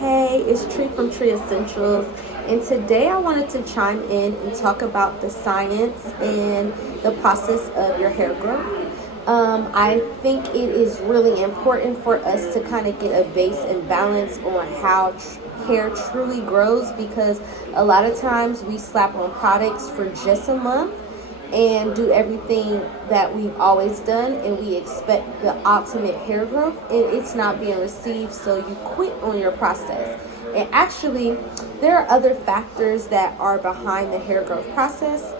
Hey, it's Tree from Tree Essentials, and today I wanted to chime in and talk about the science and the process of your hair growth. I think it is really important for us to kind of get a base and balance on how hair truly grows, because a lot of times we slap on products for just a month and do everything that we've always done, and we expect the ultimate hair growth, and it's not being received, so you quit on your process. And actually, there are other factors that are behind the hair growth process.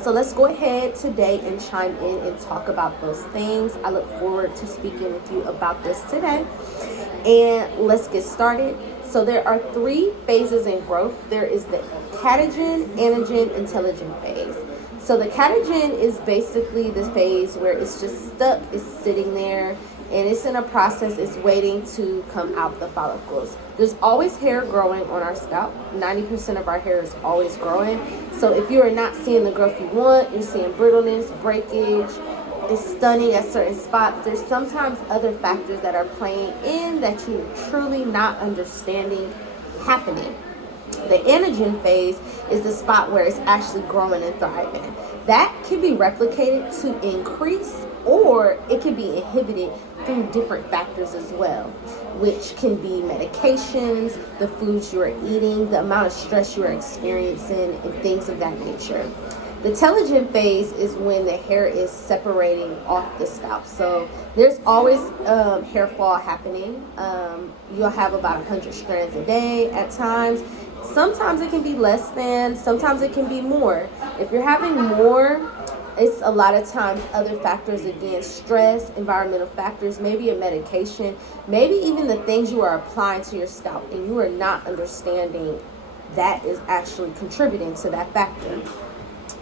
So let's go ahead today and chime in and talk about those things. I look forward to speaking with you about this today. And let's get started. So there are three phases in growth. There is the catagen, anagen, and telogen phase. So the catagen is basically the phase where it's just stuck, it's sitting there, and it's in a process, it's waiting to come out the follicles. There's always hair growing on our scalp. 90% of our hair is always growing. So if you are not seeing the growth you want, you're seeing brittleness, breakage, it's stunning at certain spots, there's sometimes other factors that are playing in that you're truly not understanding happening. The anagen phase is the spot where it's actually growing and thriving. That can be replicated to increase, or it can be inhibited through different factors as well, which can be medications, the foods you are eating, the amount of stress you are experiencing, and things of that nature. The telogen phase is when the hair is separating off the scalp. So there's always hair fall happening. You'll have about 100 strands a day at times. Sometimes it can be less than, sometimes it can be more. If you're having more, it's a lot of times other factors, again, stress, environmental factors, maybe a medication, maybe even the things you are applying to your scalp, and you are not understanding that is actually contributing to that factor.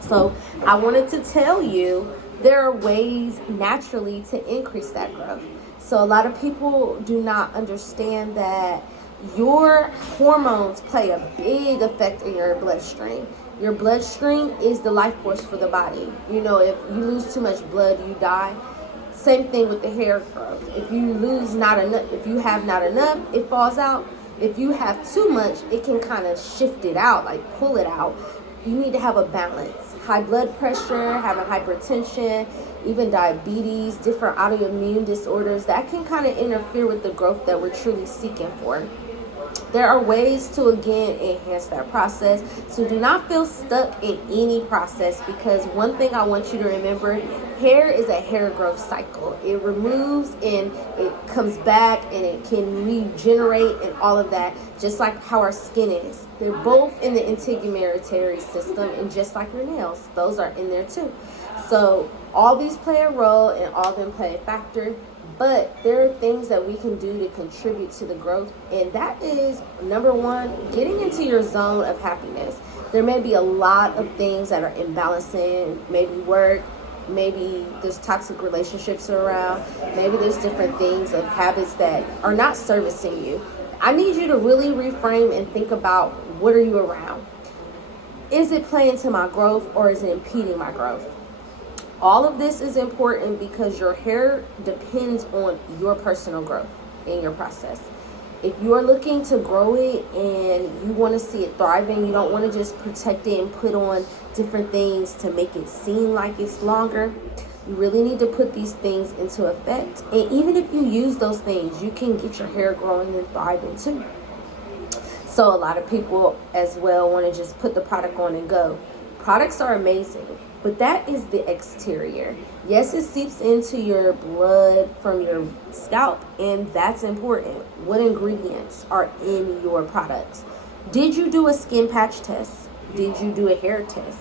So I wanted to tell you there are ways naturally to increase that growth. So a lot of people do not understand that your hormones play a big effect in your bloodstream. Your bloodstream is the life force for the body. You know, if you lose too much blood, you die. Same thing with the hair growth. If you lose not enough, if you have not enough, it falls out. If you have too much, it can kind of shift it out, like pull it out. You need to have a balance. High blood pressure, having hypertension, even diabetes, different autoimmune disorders, that can kind of interfere with the growth that we're truly seeking for. There are ways to, again, enhance that process. So do not feel stuck in any process, because one thing I want you to remember, hair is a hair growth cycle. It removes and it comes back, and it can regenerate and all of that, just like how our skin is. They're both in the integumentary system, and just like your nails, those are in there too. So all these play a role, and all of them play a factor. But there are things that we can do to contribute to the growth, and that is, number one, getting into your zone of happiness. There may be a lot of things that are imbalancing, maybe work, maybe there's toxic relationships around, maybe there's different things of habits that are not servicing you. I need you to really reframe and think about, what are you around? Is it playing to my growth, or is it impeding my growth? All of this is important because your hair depends on your personal growth in your process. If you are looking to grow it and you want to see it thriving, you don't want to just protect it and put on different things to make it seem like it's longer. You really need to put these things into effect. And even if you use those things, you can get your hair growing and thriving too. So a lot of people as well want to just put the product on and go. Products are amazing, but that is the exterior. Yes, it seeps into your blood from your scalp, and that's important. What ingredients are in your products? Did you do a skin patch test? Did you do a hair test?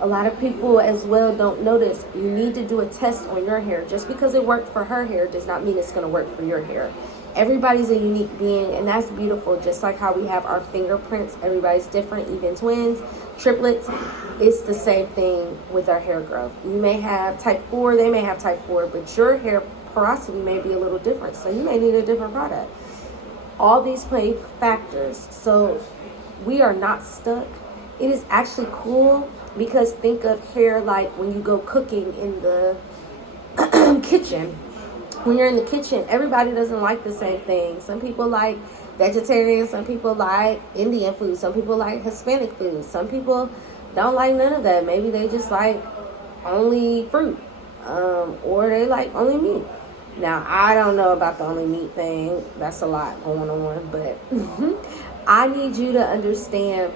A lot of people as well don't notice. You need to do a test on your hair. Just because it worked for her hair does not mean it's going to work for your hair. Everybody's a unique being, and that's beautiful. Just like how we have our fingerprints, everybody's different, even twins, triplets. It's the same thing with our hair growth. You may have type 4, they may have type 4, but your hair porosity may be a little different, so you may need a different product. All these play factors, so we are not stuck. It is actually cool, because think of hair like when you go cooking in the kitchen. When you're in the kitchen, everybody doesn't like the same thing. Some people like vegetarian. Some people like Indian food. Some people like Hispanic food. Some people don't like none of that. Maybe they just like only fruit, or they like only meat. Now, I don't know about the only meat thing. That's a lot going on, but I need you to understand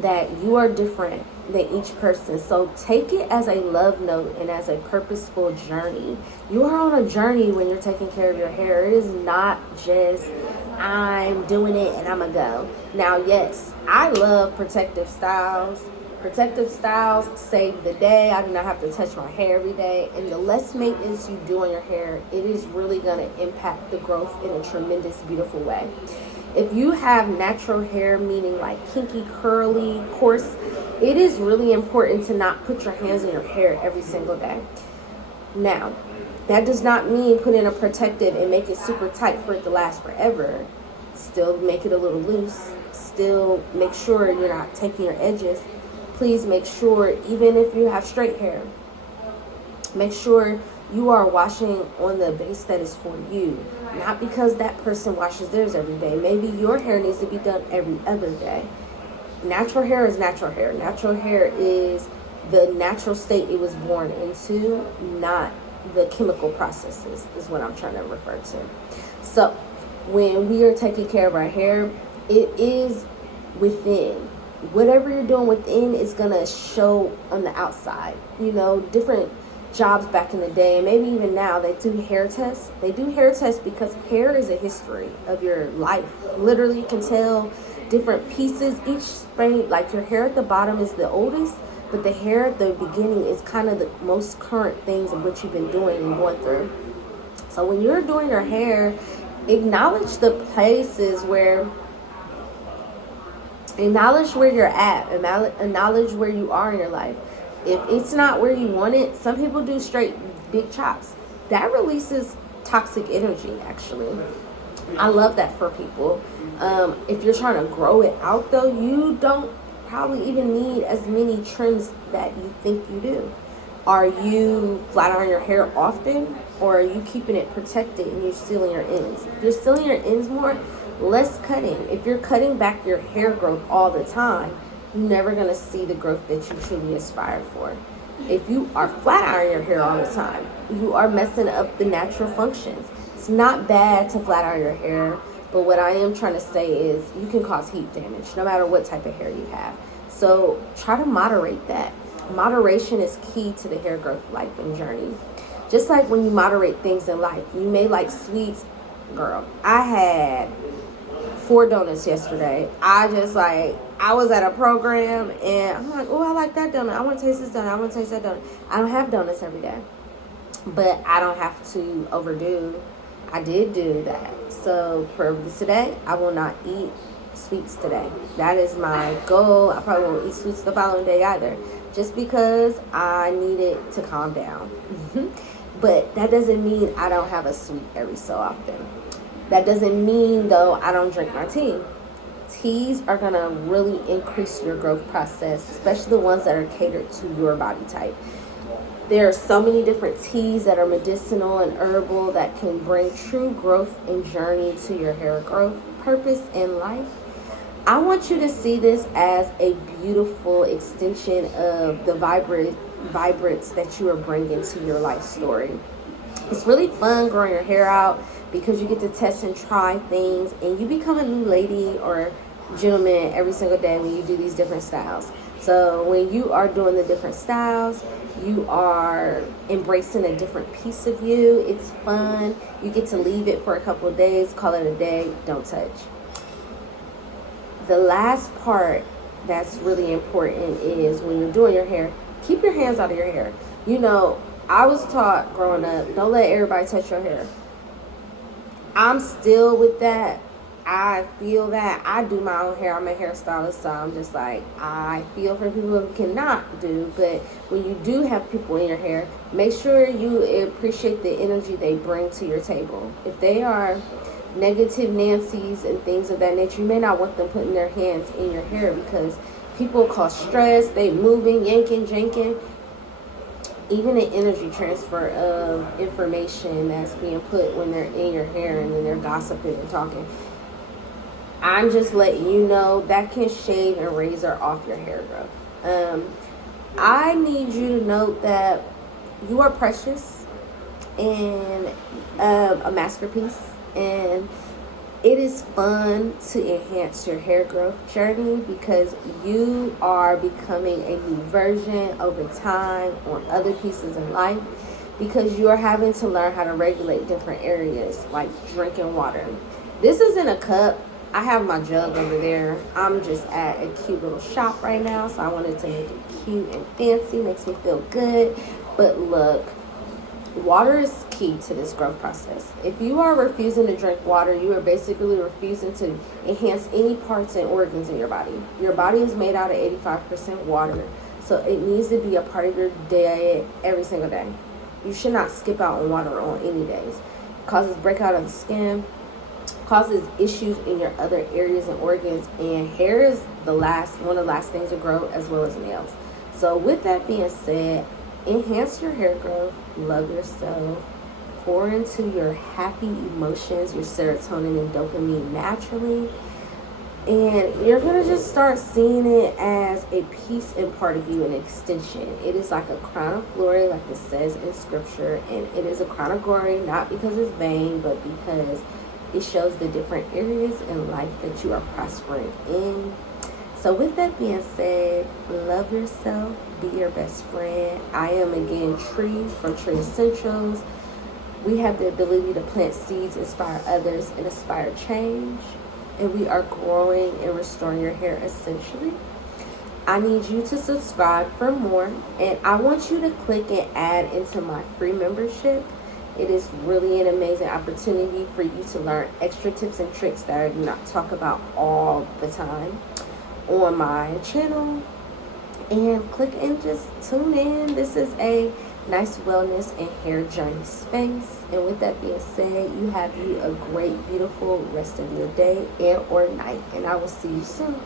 that you are different than each person. So take it as a love note and as a purposeful journey. You are on a journey when you're taking care of your hair. It is not just, I'm doing it and I'm going to go. Now, yes, I love protective styles. Protective styles save the day. I do not have to touch my hair every day. And the less maintenance you do on your hair, it is really going to impact the growth in a tremendous, beautiful way. If you have natural hair, meaning like kinky, curly, coarse, it is really important to not put your hands in your hair every single day. Now, that does not mean put in a protective and make it super tight for it to last forever. Still make it a little loose. Still make sure you're not taking your edges. Please make sure, even if you have straight hair, make sure you are washing on the base that is for you. Not because that person washes theirs every day. Maybe your hair needs to be done every other day. Natural hair is natural hair. Natural hair is the natural state it was born into, not the chemical processes, is what I'm trying to refer to. So when we are taking care of our hair, it is within. Whatever you're doing within is going to show on the outside. You know, different jobs back in the day, and maybe even now, they do hair tests. They do hair tests because hair is a history of your life. Literally, you can tell different pieces. Each strand, like your hair at the bottom is the oldest, but the hair at the beginning is kind of the most current things of what you've been doing and going through. So when you're doing your hair, acknowledge the places where you're at, acknowledge where you are in your life. If it's not where you want it, some people do straight big chops. That releases toxic energy, actually. I love that for people. If you're trying to grow it out, though, you don't probably even need as many trims that you think you do. Are you flat ironing your hair often, or are you keeping it protected and you're sealing your ends? If you're sealing your ends more, less cutting. If you're cutting back your hair growth all the time, you're never going to see the growth that you truly aspire for. If you are flat ironing your hair all the time, you are messing up the natural functions. It's not bad to flat iron your hair, but what I am trying to say is you can cause heat damage no matter what type of hair you have. So try to moderate that. Moderation is key to the hair growth life and journey. Just like when you moderate things in life, you may like sweets. Girl, I had 4 donuts yesterday. I was at a program and I'm like, oh, I like that donut. I want to taste this donut. I want to taste that donut. I don't have donuts every day, but I don't have to overdo. I did do that. So for today, I will not eat sweets today. That is my goal. I probably won't eat sweets the following day either, just because I need it to calm down. But that doesn't mean I don't have a sweet every so often. That doesn't mean, though, I don't drink my tea. Teas are going to really increase your growth process, especially the ones that are catered to your body type. There are so many different teas that are medicinal and herbal that can bring true growth and journey to your hair growth, purpose, and life. I want you to see this as a beautiful extension of the vibrance that you are bringing to your life story. It's really fun growing your hair out because you get to test and try things, and you become a new lady or gentleman every single day when you do these different styles. So when you are doing the different styles, you are embracing a different piece of you. It's fun. You get to leave it for a couple of days, call it a day, don't touch. The last part that's really important is when you're doing your hair, keep your hands out of your hair. You know, I was taught growing up, don't let everybody touch your hair. I'm still with that. I feel that. I do my own hair. I'm a hairstylist, so I'm just like, I feel for people who cannot do. But when you do have people in your hair, make sure you appreciate the energy they bring to your table. If they are negative Nancy's and things of that nature, you may not want them putting their hands in your hair because people cause stress. They moving, yanking, janking. Even the energy transfer of information that's being put when they're in your hair and then they're gossiping and talking. I'm just letting you know that can shave and razor off your hair growth. I need you to note that you are precious and a masterpiece, and it is fun to enhance your hair growth journey because you are becoming a new version over time on other pieces in life, because you are having to learn how to regulate different areas like drinking water. This is in a cup. I have my jug over there. I'm just at a cute little shop right now, so I wanted to make it cute and fancy. Makes me feel good. But look, water is key to this growth process. If you are refusing to drink water, you are basically refusing to enhance any parts and organs in your body. Your body is made out of 85% water, so it needs to be a part of your diet every single day. You should not skip out on water on any days. It causes breakout of the skin, causes issues in your other areas and organs, and hair is one of the last things to grow, as well as nails. So with that being said, enhance your hair growth, love yourself, pour into your happy emotions, your serotonin and dopamine naturally, and you're going to just start seeing it as a piece and part of you, an extension. It is like a crown of glory, like it says in scripture, and it is a crown of glory, not because it's vain, but because it shows the different areas in life that you are prospering in. So with that being said, love yourself, be your best friend. I am again Tree from Tree Essentials. We have the ability to plant seeds, inspire others, and inspire change. And we are growing and restoring your hair essentially. I need you to subscribe for more, and I want you to click and add into my free membership. It is really an amazing opportunity for you to learn extra tips and tricks that I do not talk about all the time on my channel. And click and just tune in. This is a nice wellness and hair journey space. And with that being said, you have a great, beautiful rest of your day and or night. And I will see you soon.